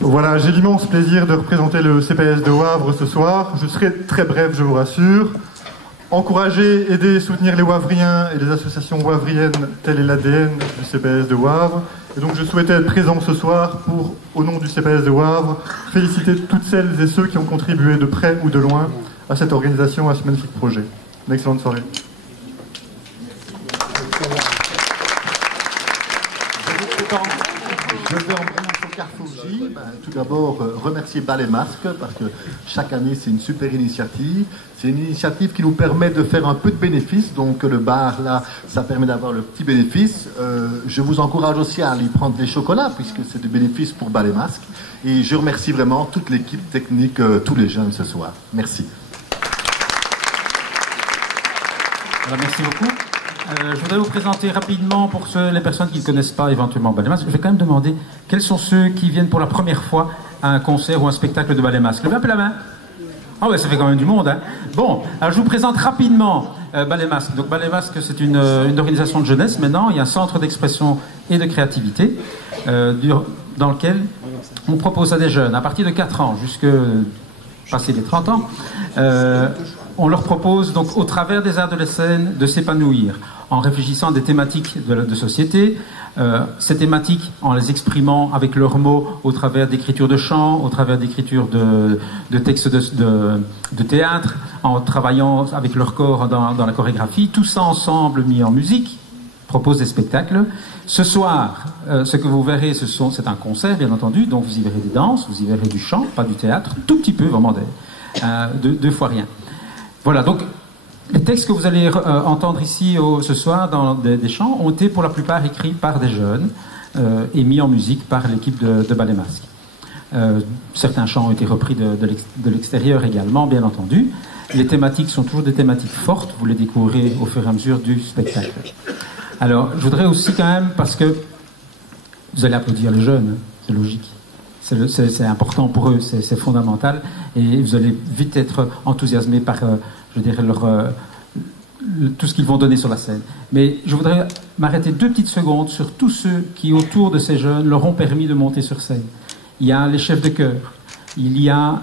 Voilà, j'ai l'immense plaisir de représenter le CPS de Wavre ce soir. Je serai très bref, je vous rassure. Encourager, aider, soutenir les Wavriens et les associations wavriennes, tel est l'ADN du CPS de Wavre. Et donc je souhaitais être présent ce soir pour, au nom du CPS de Wavre, féliciter toutes celles et ceux qui ont contribué de près ou de loin à cette organisation, à ce magnifique projet. Une excellente soirée. Je vais en prenant sur Carrefour-J, tout d'abord remercier Ballet Masque parce que chaque année c'est une super initiative. C'est une initiative qui nous permet de faire un peu de bénéfices. Donc le bar là, ça permet d'avoir le petit bénéfice. Je vous encourage aussi à aller prendre des chocolats puisque c'est du bénéfice pour Ballet Masque. Et je remercie vraiment toute l'équipe technique, tous les jeunes ce soir. Merci. Alors, merci beaucoup. Je voudrais vous présenter rapidement pour les personnes qui ne connaissent pas éventuellement Ballet Masque. Je vais quand même demander quels sont ceux qui viennent pour la première fois à un concert ou un spectacle de Ballet Masque. Levez un peu la main. Ah ouais, ça fait quand même du monde, hein. Bon, alors je vous présente rapidement Ballet Masque. Donc Ballet Masque, c'est une organisation de jeunesse maintenant. Il y a un centre d'expression et de créativité dans lequel on propose à des jeunes, à partir de 4 ans jusqu'à passer les 30 ans, on leur propose donc au travers des arts de la scène de s'épanouir en réfléchissant à des thématiques de société, ces thématiques en les exprimant avec leurs mots au travers d'écriture de chants, au travers d'écriture de textes de théâtre, en travaillant avec leur corps dans la chorégraphie, tout ça ensemble mis en musique, propose des spectacles. Ce soir, ce que vous verrez, c'est un concert bien entendu, donc vous y verrez des danses, vous y verrez du chant, pas du théâtre, tout petit peu, vraiment deux fois rien. Voilà, donc les textes que vous allez entendre ici ce soir dans des chants ont été pour la plupart écrits par des jeunes et mis en musique par l'équipe de Ballet Masque. Certains chants ont été repris de l'extérieur également, bien entendu. Les thématiques sont toujours des thématiques fortes, vous les découvrirez au fur et à mesure du spectacle. Alors, je voudrais aussi quand même, parce que vous allez applaudir les jeunes, c'est logique. C'est important pour eux, c'est fondamental, et vous allez vite être enthousiasmé par, je dirais, tout ce qu'ils vont donner sur la scène. Mais je voudrais m'arrêter 2 petites secondes sur tous ceux qui, autour de ces jeunes, leur ont permis de monter sur scène. Il y a les chefs de chœur, il y a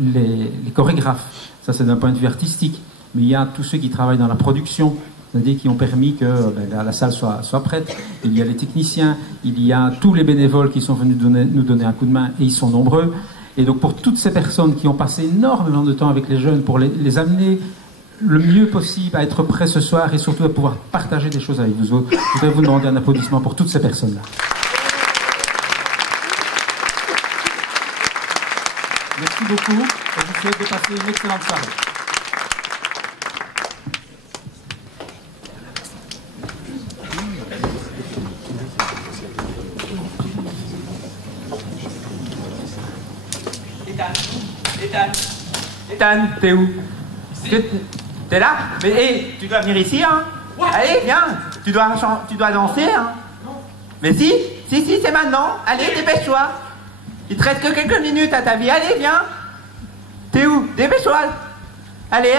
les chorégraphes, ça c'est d'un point de vue artistique, mais il y a tous ceux qui travaillent dans la production, c'est-à-dire qui ont permis que la salle soit prête. Il y a les techniciens, il y a tous les bénévoles qui sont venus nous donner un coup de main, et ils sont nombreux. Et donc pour toutes ces personnes qui ont passé énormément de temps avec les jeunes pour les amener le mieux possible à être prêts ce soir et surtout à pouvoir partager des choses avec vous autres, je voudrais vous demander un applaudissement pour toutes ces personnes-là. Merci beaucoup et je vous souhaite de passer une excellente soirée. Ethan, t'es où? T'es là? Mais hey, tu dois venir ici, hein? Allez, viens, tu dois danser, hein? Mais si, c'est maintenant. Allez, dépêche-toi. Il te reste que quelques minutes à ta vie. Allez, viens. T'es où? Dépêche-toi. Allez.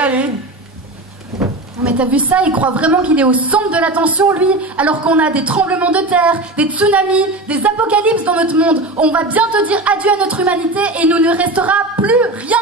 Mais t'as vu ça? Il croit vraiment qu'il est au centre de l'attention, lui, alors qu'on a des tremblements de terre, des tsunamis, des apocalypses dans notre monde. On va bientôt dire adieu à notre humanité et il ne nous restera plus rien.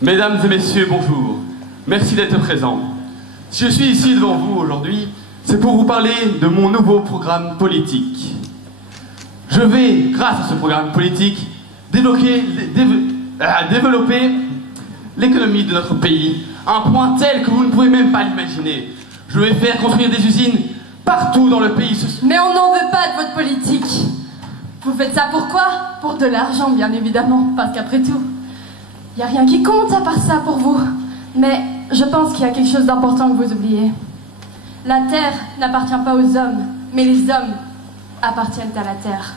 Mesdames et messieurs, bonjour. Merci d'être présents. Si je suis ici devant vous aujourd'hui, c'est pour vous parler de mon nouveau programme politique. Je vais, grâce à ce programme politique, développer l'économie de notre pays à un point tel que vous ne pouvez même pas l'imaginer. Je vais faire construire des usines partout dans le pays. Mais on n'en veut pas de votre politique. Vous faites ça pourquoi? Pour de l'argent, bien évidemment, parce qu'après tout, il n'y a rien qui compte à part ça pour vous. Mais je pense qu'il y a quelque chose d'important que vous oubliez. La terre n'appartient pas aux hommes, mais les hommes appartiennent à la terre.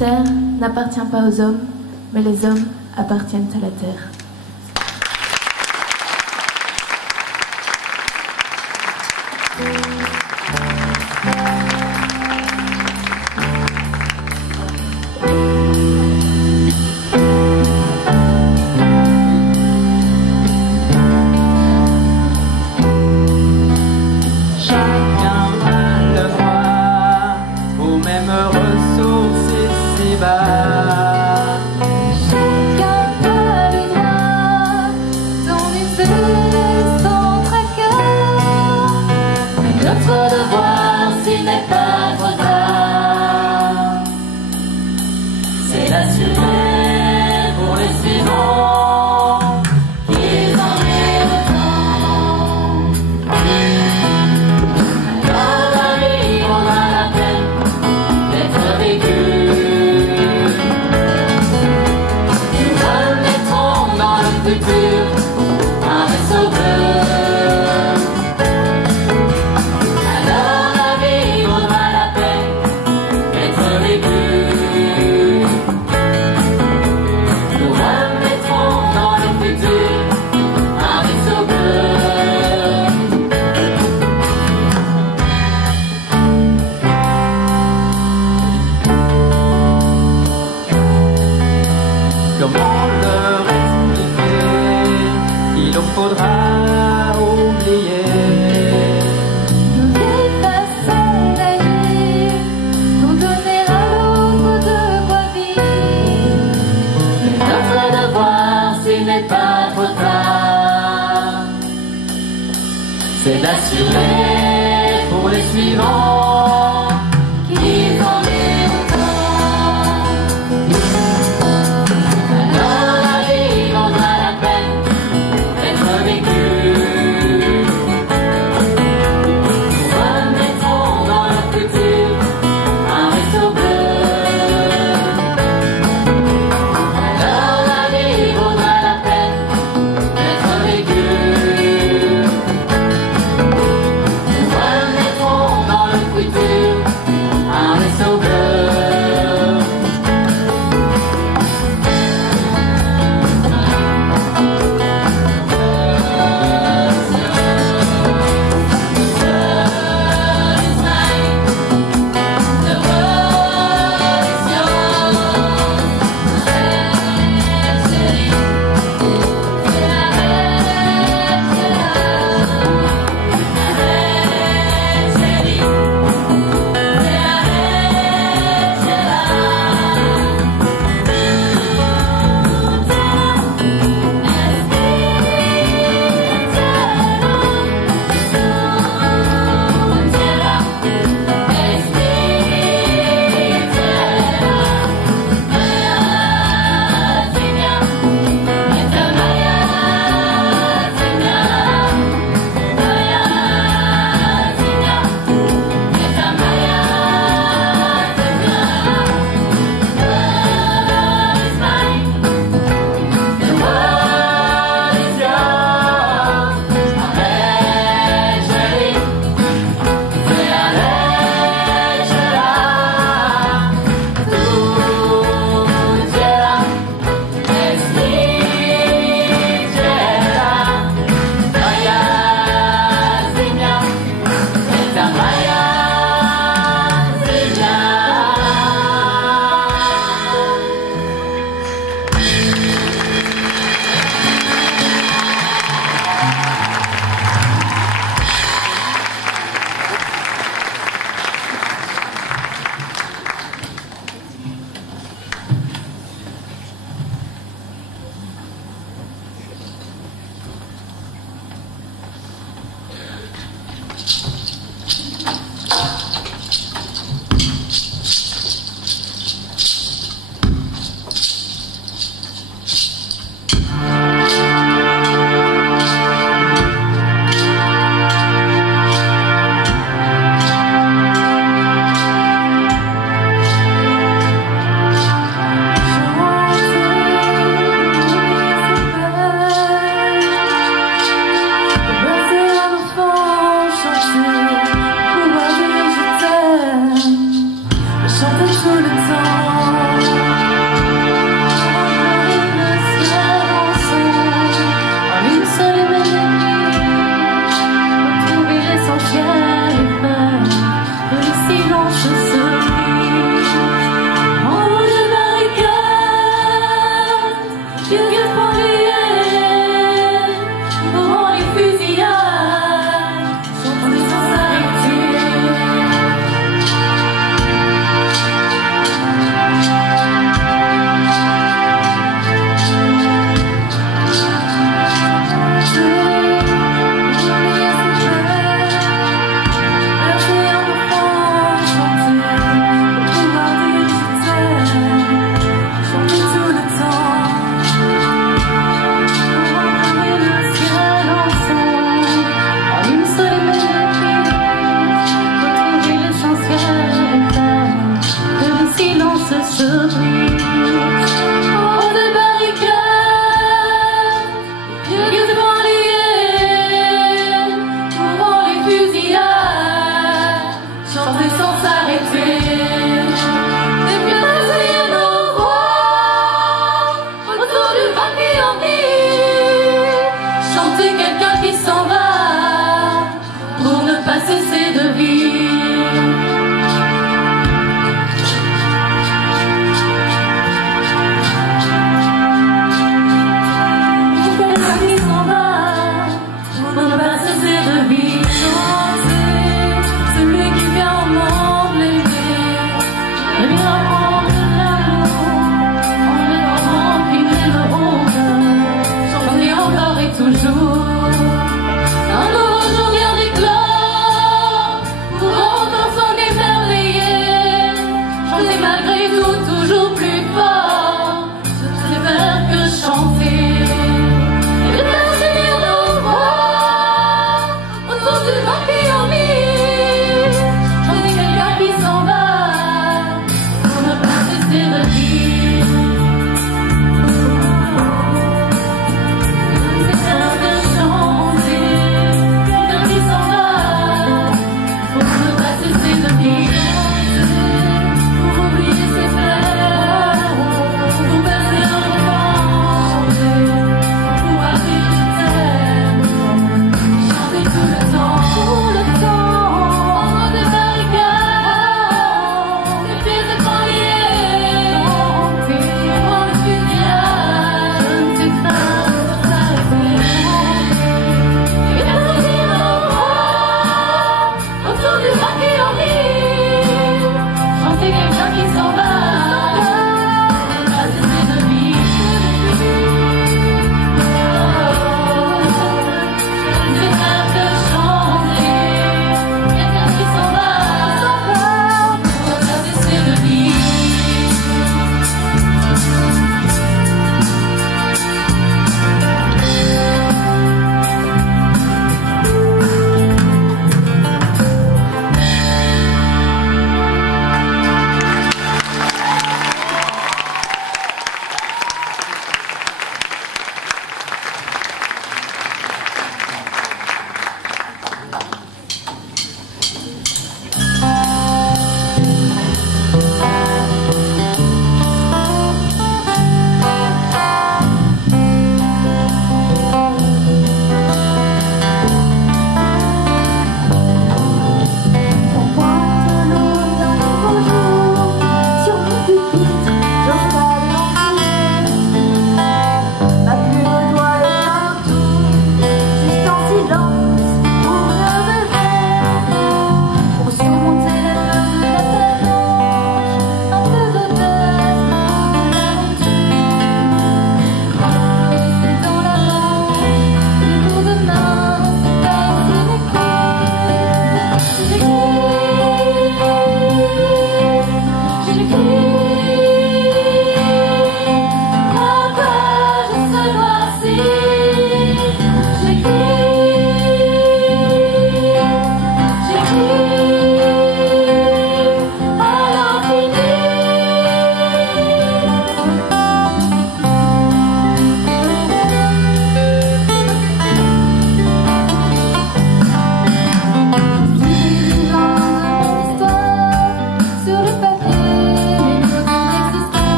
terre n'appartient pas aux hommes, mais les hommes appartiennent à la terre. C'est d'assurer pour les suivants qu'ils en aient autant. Alors la vie vaudra la peine d'être vécue. Nous remettrons dans le futur un vaisseau bleu. Alors la vie vaudra la peine d'être vécue. Nous remettrons dans le futur quelqu'un qui s'en va pour ne pas cesser de vivre. Quelqu'un qui s'en va pour ne pas cesser de vivre. C'est celui qui vient au monde l'aimer et lui apprendre l'amour en déclarant qu'il est le honte. J'en ai encore et toujours un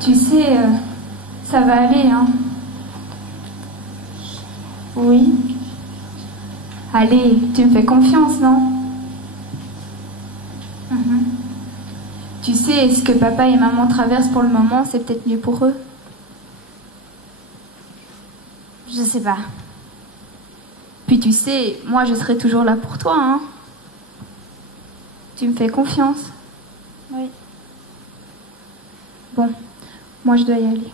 Tu sais, ça va aller, hein. Oui. Allez, tu me fais confiance, non? Mhm. Tu sais, ce que papa et maman traversent pour le moment, c'est peut-être mieux pour eux. Je sais pas. Puis tu sais, moi je serai toujours là pour toi, hein. Tu me fais confiance? Oui. Bon, moi je dois y aller.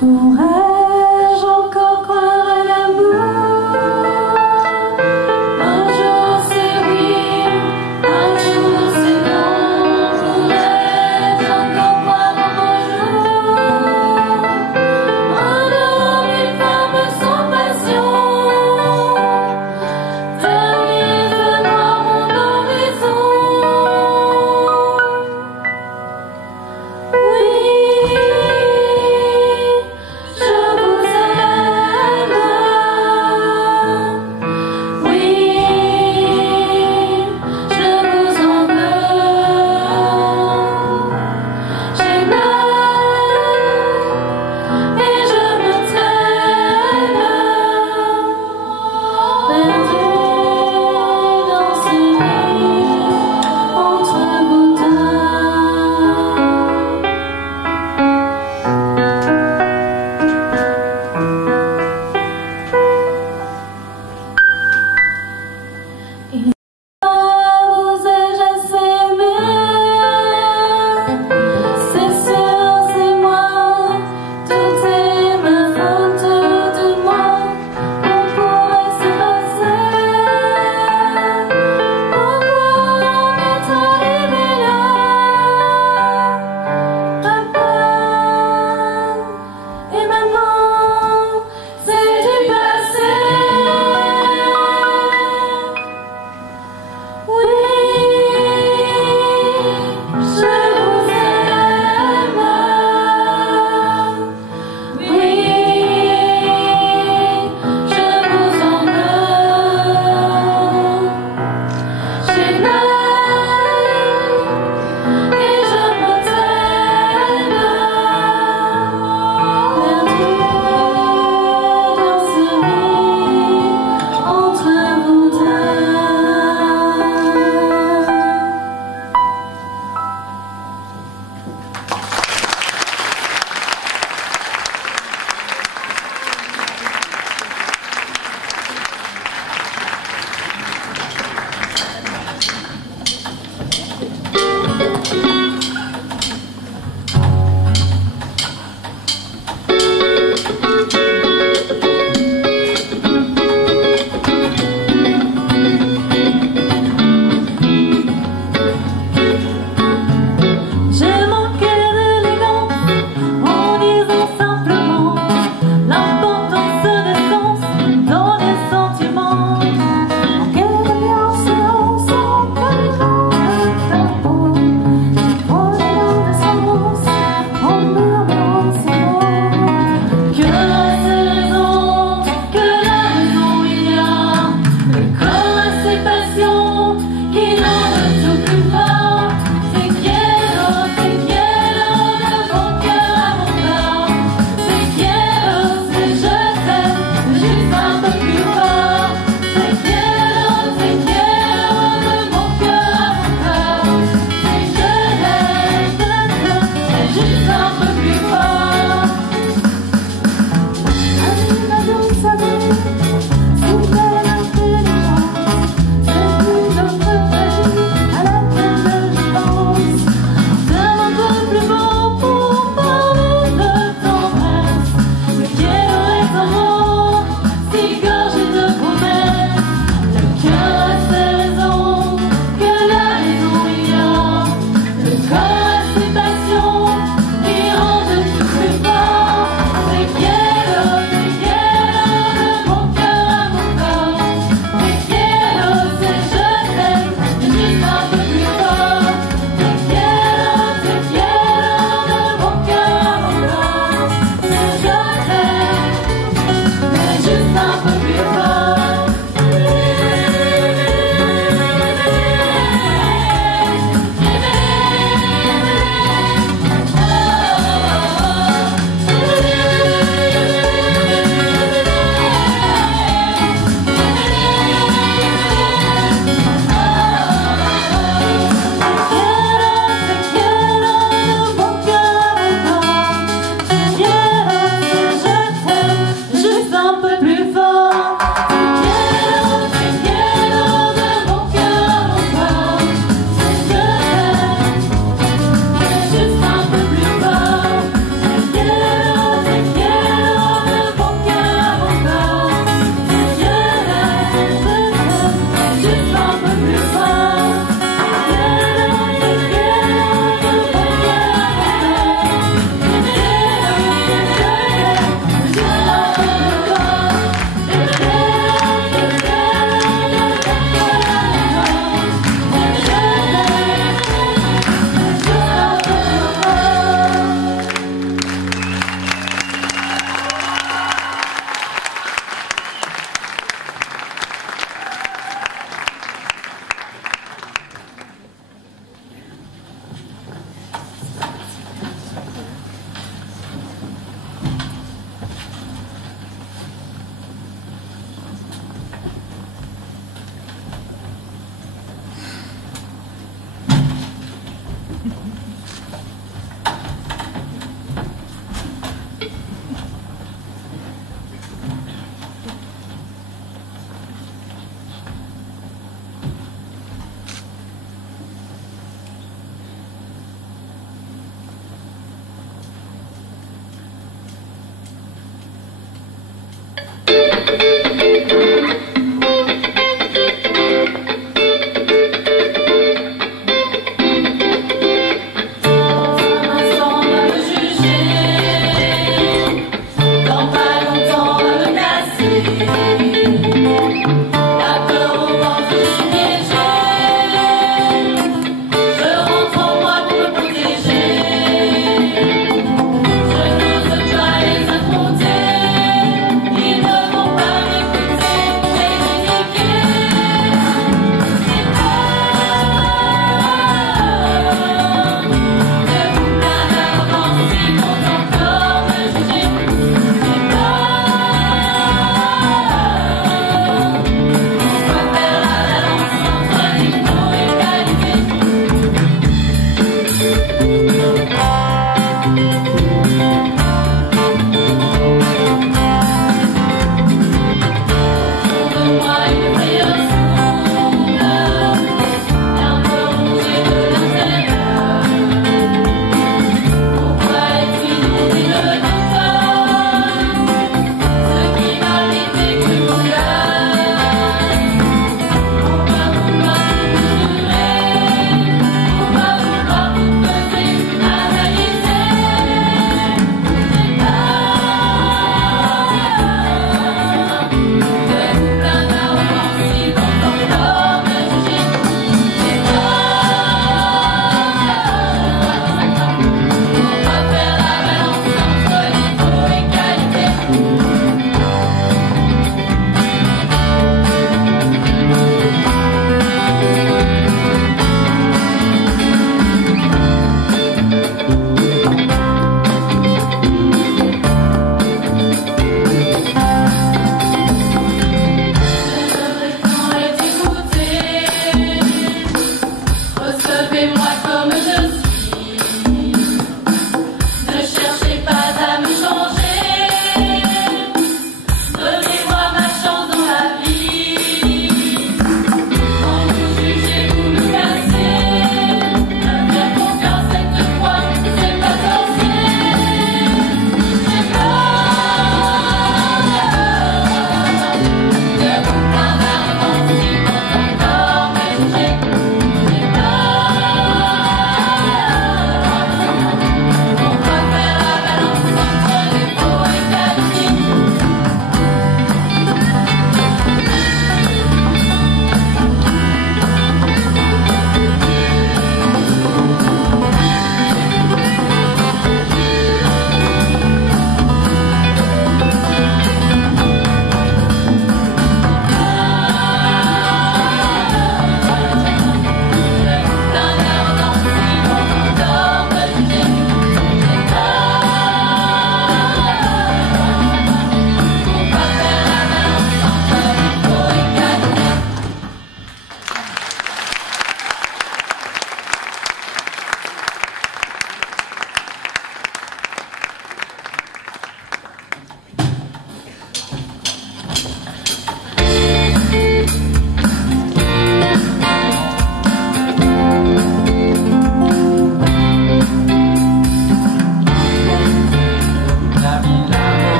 Pourrais-je encore croire à l'amour? Un jour c'est oui, un jour c'est non. Pourrais-je encore croire au beau jour? Un homme, une femme sans passion. Dernier feu noir mon horizon. Oui, je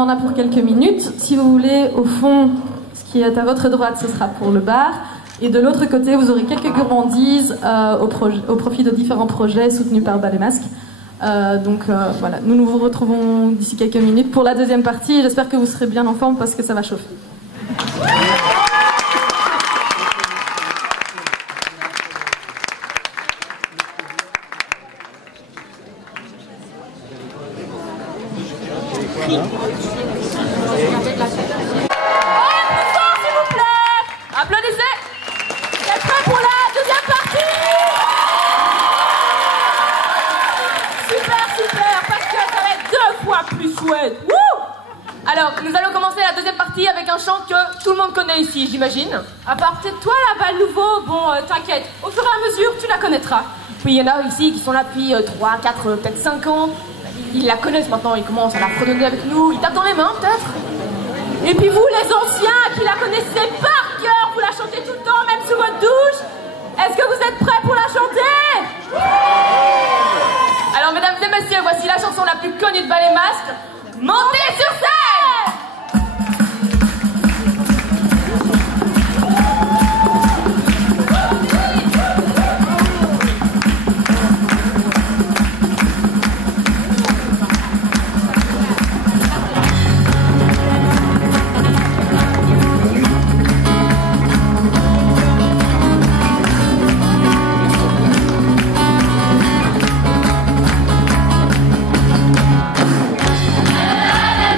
en a pour quelques minutes. Si vous voulez, au fond, ce qui est à votre droite, ce sera pour le bar. Et de l'autre côté, vous aurez quelques gourmandises au profit de différents projets soutenus par Bas les Masques. Voilà, nous vous retrouvons d'ici quelques minutes pour la deuxième partie. J'espère que vous serez bien en forme parce que ça va chauffer. Applaudissez! Vous êtes prêts pour la deuxième partie? Super, parce que ça va être 2 fois plus chouette. Wouh! Alors, nous allons commencer la deuxième partie avec un chant que tout le monde connaît ici, j'imagine. À part peut-être toi là-bas, le nouveau, bon, t'inquiète, au fur et à mesure, tu la connaîtras. Puis il y en a ici qui sont là depuis 3, 4, peut-être 5 ans. Ils la connaissent maintenant, ils commencent à la fredonner avec nous, ils tapent dans les mains peut-être. Et puis vous, les anciens, qui la connaissez par cœur, vous la chantez tout le temps, même sous votre douche. Est-ce que vous êtes prêts pour la chanter? Alors, mesdames et messieurs, voici la chanson la plus connue de Bas les Masques. Montez sur scène! La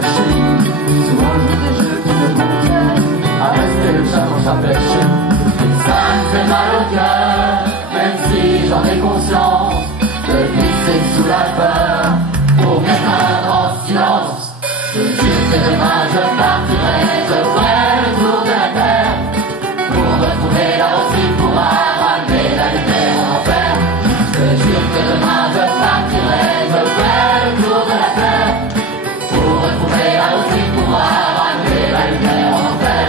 chercher. Souvent je joue des jeux qui me montraient à rester le chat dans sa perche. Et ça me fait mal au cœur, même si j'en ai conscience, de glisser sous la peur pour mettre un grand silence. Je jure que demain je partirai, je ferai le tour de la terre pour retrouver là aussi pour ramener la lumière en enfer. Je jure que demain je partirai, je ferai le tour de la terre pour retrouver là aussi pour ramener la lumière en enfer.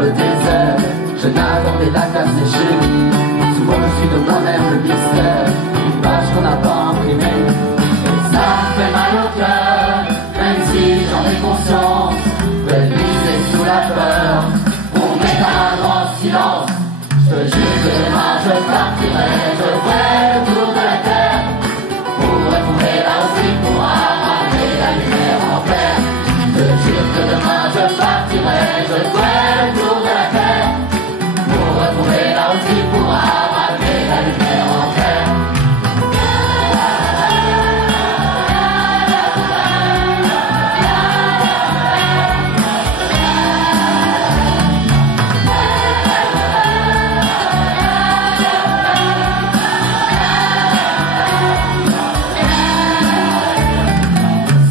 Le désert, je nage dans les lacs asséchés. Souvent je suis de moi-même le mystère, une page qu'on n'a pas imprimée. Et ça me fait mal au cœur, même si j'en ai conscience, de viser sous la peur pour mettre un grand silence. Je te jure que demain je partirai, je ferai le tour de la terre pour retrouver là aussi pour ramener la lumière en enfer. Je te jure que demain je partirai, je ferai le tour de la terre pour retrouver là aussi pour ramener la lumière en enfer.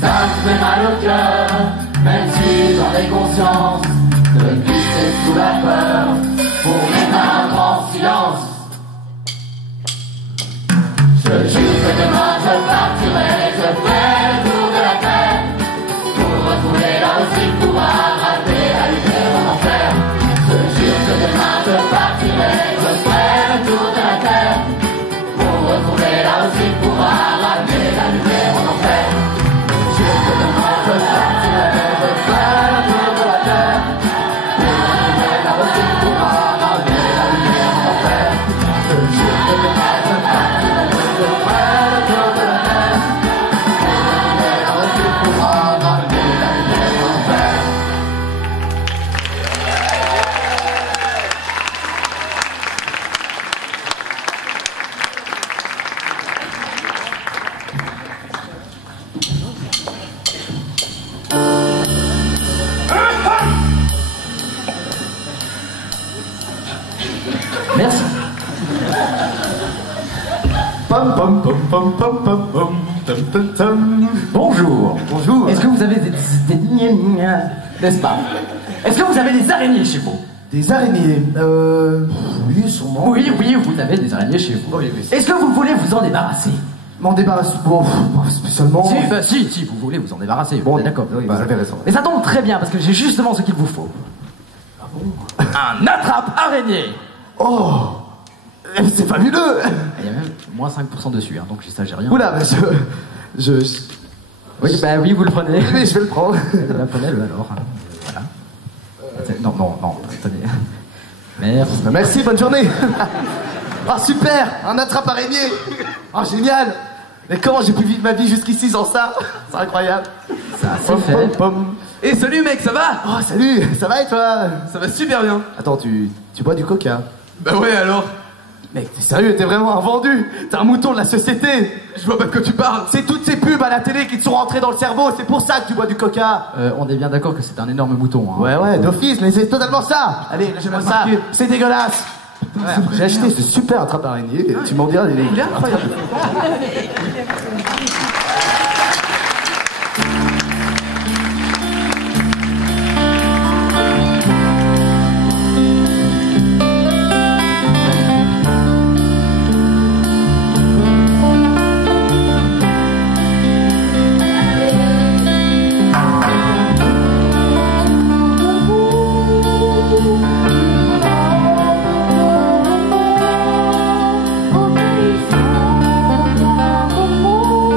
Ça me fait mal au cœur, même si j'en ai conscience, de glisser sous la peur pour mettre un grand silence. Je jure que demain je partirai, je ferai le tour de la terre pour retrouver là aussi pour arracher la lumière en enfer. Je jure que demain je partirai, je ferai le tour de la terre pour retrouver là aussi pour arracher la lumière en enfer. Je jure que demain je partirai, je ferai le tour de la terre pour retrouver là aussi pour arracher la lumière en enfer. Je jure que demain je partirai, je ferai le tour de la terre pour retrouver là aussi pour arracher la lumière en enfer. Merci. Pom pom pom pom pom pom pom tom tom tom. Bonjour. Bonjour. Est-ce que vous avez n'est-ce pas? Est-ce que vous avez des araignées chez vous? Des araignées oui, sûrement. Oui, vous avez des araignées chez vous. Oui. Est-ce que vous voulez vous en débarrasser? M'en débarrasse pas spécialement. Si, vous voulez vous en débarrasser. Bon, d'accord. Oui, vous avez raison. Mais ça tombe très bien parce que j'ai justement ce qu'il vous faut. Ah bon? Un attrape-araignée. Oh, c'est fabuleux. Il y a même moins 5% dessus, hein, donc ça j'ai rien. Oula, mais je... Oui, bah oui, vous le prenez. Oui, je vais le prendre. Prenez-le alors. Voilà. Non, attendez. Merci. Merci, bonne journée. Ah, super, un attrape-araignée. Ah, génial. Mais comment j'ai pu vivre ma vie jusqu'ici sans ça? C'est incroyable. Ça, c'est fait. Et salut mec, ça va? Oh, salut, ça va et toi? Ça va super bien. Attends, tu bois du coca? Bah ouais alors. Mec, t'es sérieux, t'es vraiment un vendu. T'es un mouton de la société. Je vois pas de quoi tu parles. C'est toutes ces pubs à la télé qui te sont rentrées dans le cerveau. C'est pour ça que tu bois du coca. On est bien d'accord que c'est un énorme mouton. Hein. Ouais, d'office, mais c'est totalement ça. Allez, lâchez-moi ça. C'est dégueulasse. Ouais, j'ai acheté ce super attrape-araignée. Tu m'en diras, il est incroyable. Oh,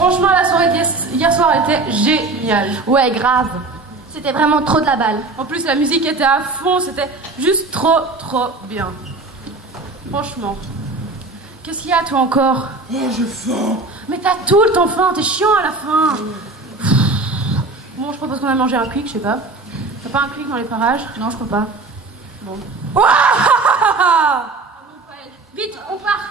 Franchement, la soirée d'hier soir était géniale. Ouais, grave. C'était vraiment trop de la balle. En plus, la musique était à fond, c'était juste trop bien. Franchement. Qu'est-ce qu'il y a, toi, encore? Oh, j'ai faim. Mais t'as tout le temps faim, t'es chiant à la fin. Bon, je propose qu'on a mangé un quick, je sais pas. T'as pas un quick dans les parages? Non, je crois pas. Bon. Vite, on part.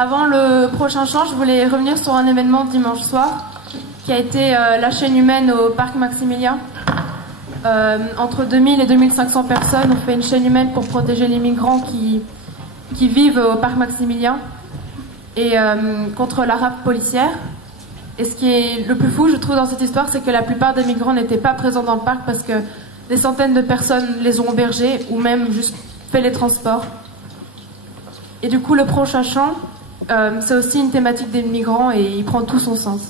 Avant le prochain chant, je voulais revenir sur un événement dimanche soir qui a été la chaîne humaine au parc Maximilien. Entre 2000 et 2500 personnes ont fait une chaîne humaine pour protéger les migrants qui vivent au parc Maximilien et contre la rafle policière. Et ce qui est le plus fou, je trouve, dans cette histoire, c'est que la plupart des migrants n'étaient pas présents dans le parc parce que des centaines de personnes les ont hébergés ou même juste fait les transports. Et du coup, le prochain chant, c'est aussi une thématique des migrants et il prend tout son sens.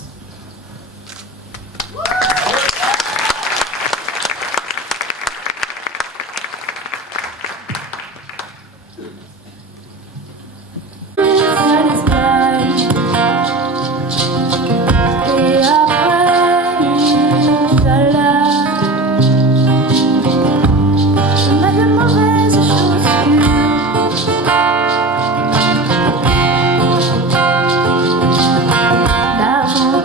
L'argent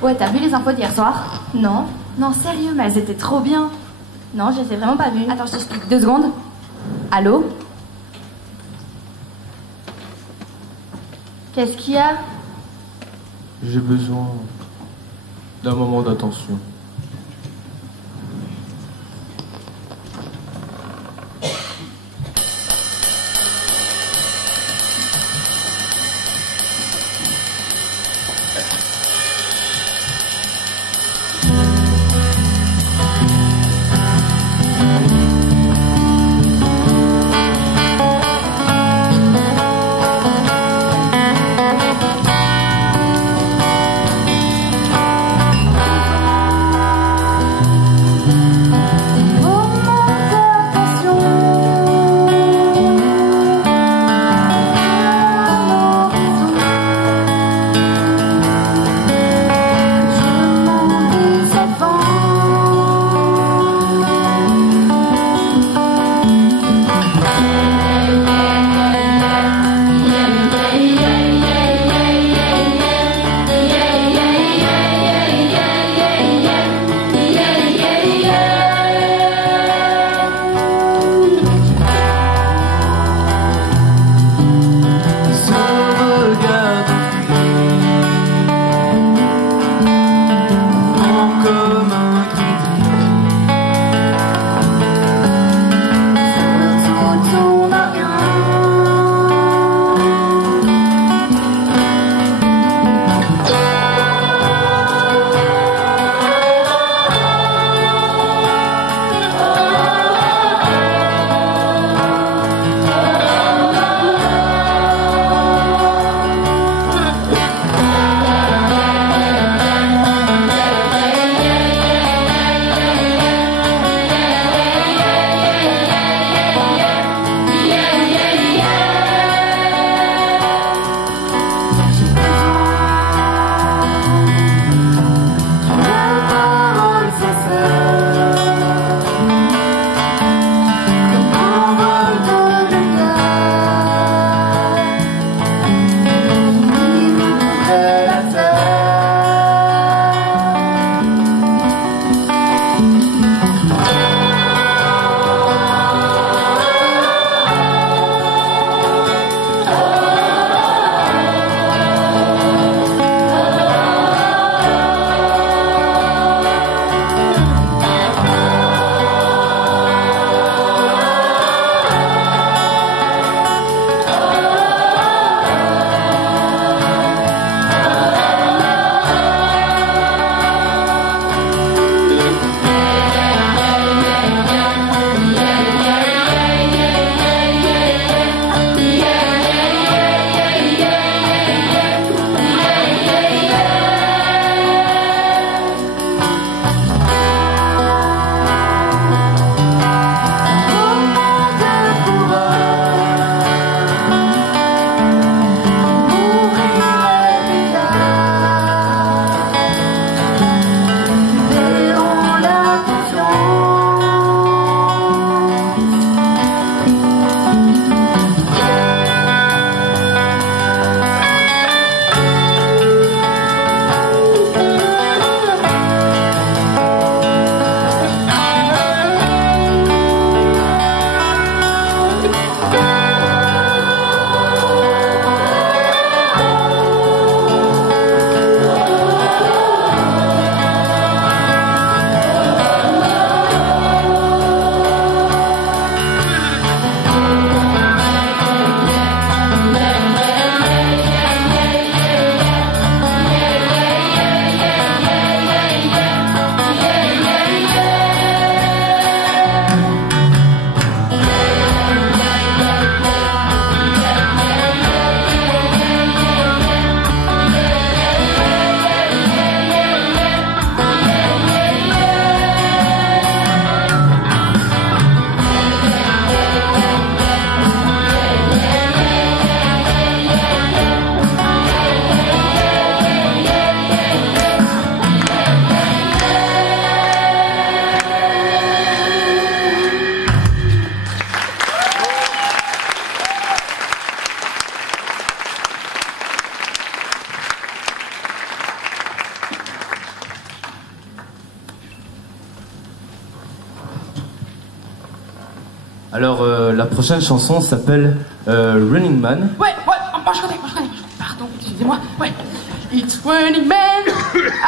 Ouais, t'as vu les infos d'hier soir? Non. Non, sérieux, mais elles étaient trop bien. Non, je les ai vraiment pas vues. Attends, je t'explique. 2 secondes. Allô? Qu'est-ce qu'il y a? J'ai besoin d'un moment d'attention. Alors, la prochaine chanson s'appelle Running Man. Ouais, moi je connais. Pardon, excusez-moi. Ouais. It's Running Man.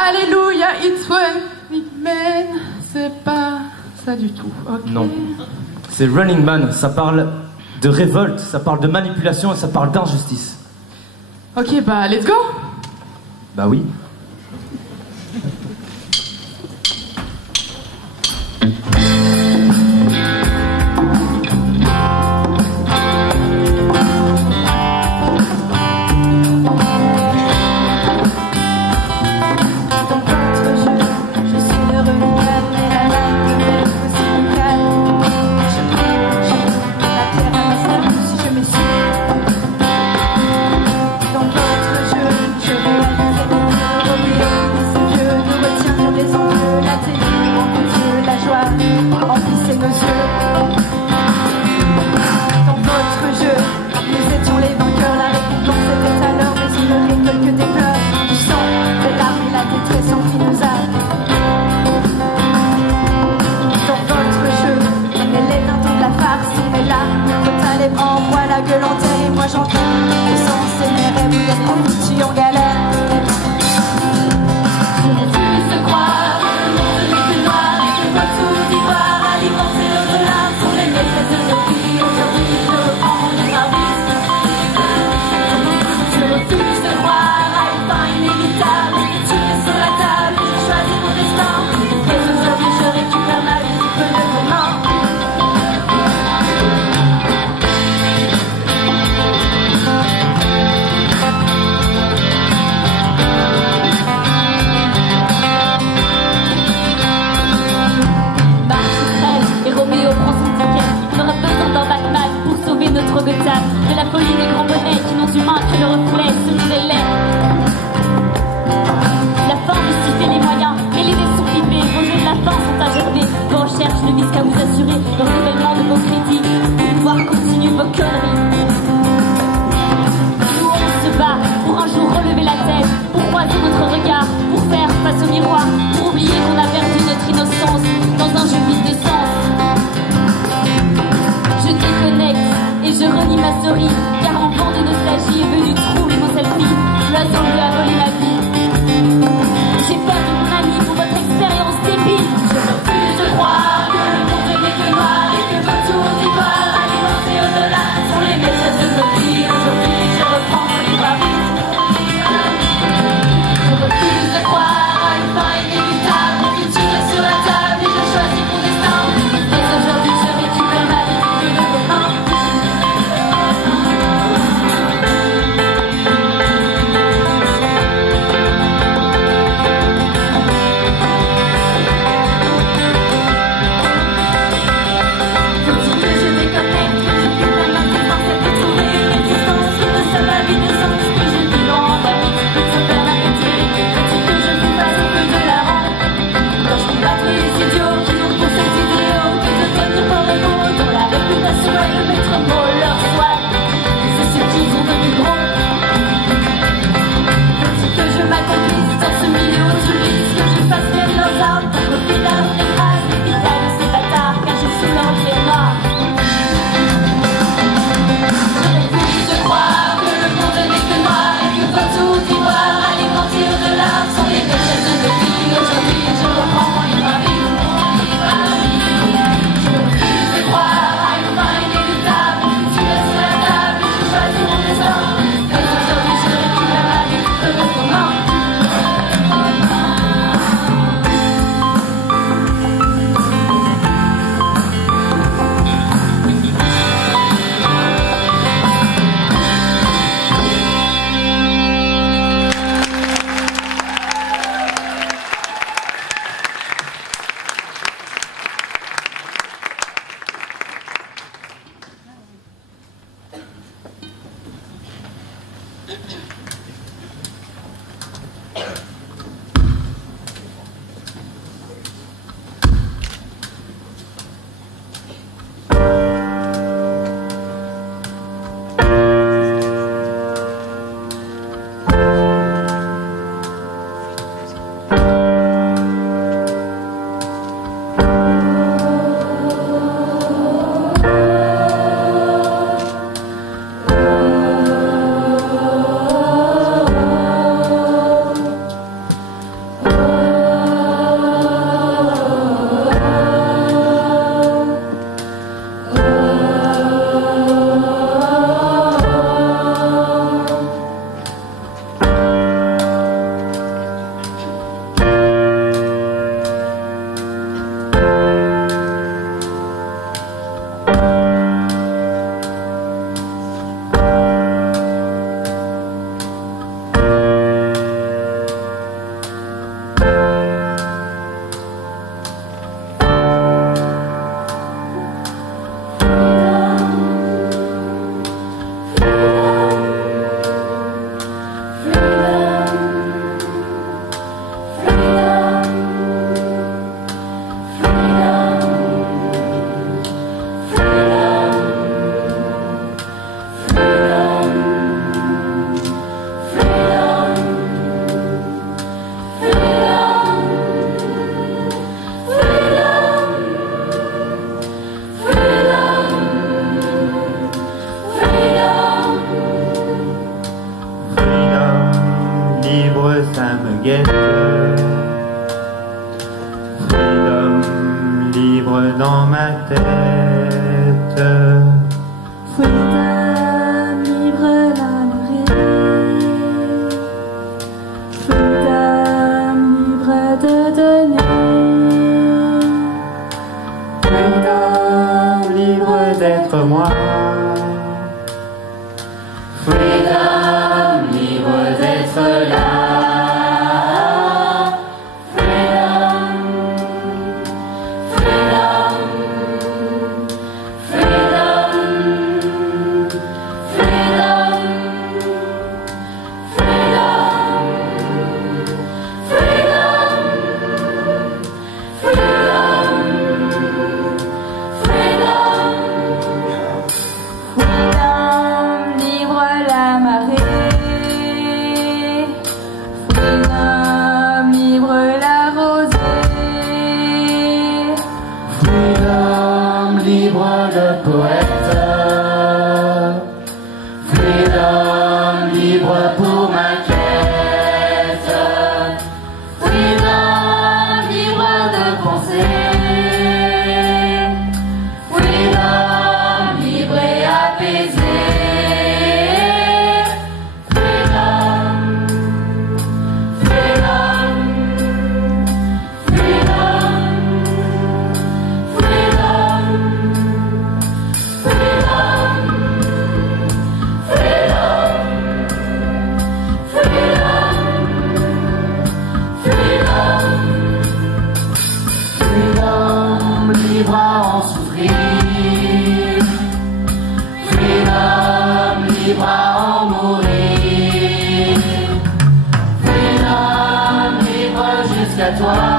Alléluia, it's Running Man. C'est pas ça du tout. Ok. Non. C'est Running Man. Ça parle de révolte, ça parle de manipulation et ça parle d'injustice. Ok, bah, let's go. Bah oui. De la folie des grands bonnets qui n'ont humain que le reflet selon les lèvres. La forme justifie les moyens et les dés sont flippés. Vos jeux de la fin sont abordés. Vos recherches ne visent qu'à vous assurer le renouvellement de vos critiques pour pouvoir continuer vos conneries. Nous on se bat pour un jour relever la tête, pour croiser notre regard, pour faire face au miroir, pour oublier qu'on a perdu notre innocence dans un jeu vide de sens. Je déconnecte et je relis ma story, car en vent de nostalgie est venu trouver mon selfie. L'oiseau lui a volé la vie. J'ai perdu mon ami pour votre expérience débile. Je refuse de croire que le monde n'est que noir et que partout on y voit alimenter au-delà sont les maîtresses de nos vies. Aujourd'hui je reprends mon livre à vie. Je refuse de croire à une fin inévitable, mon futur est sur la table et je choisis mon destin. Mais aujourd'hui je récupère ma vie de nouveau main. guette. Freedom libre dans ma tête. Freedom libre la marée. Freedom libre de donner. Freedom libre d'être moi. Freedom libre d'être là. Toi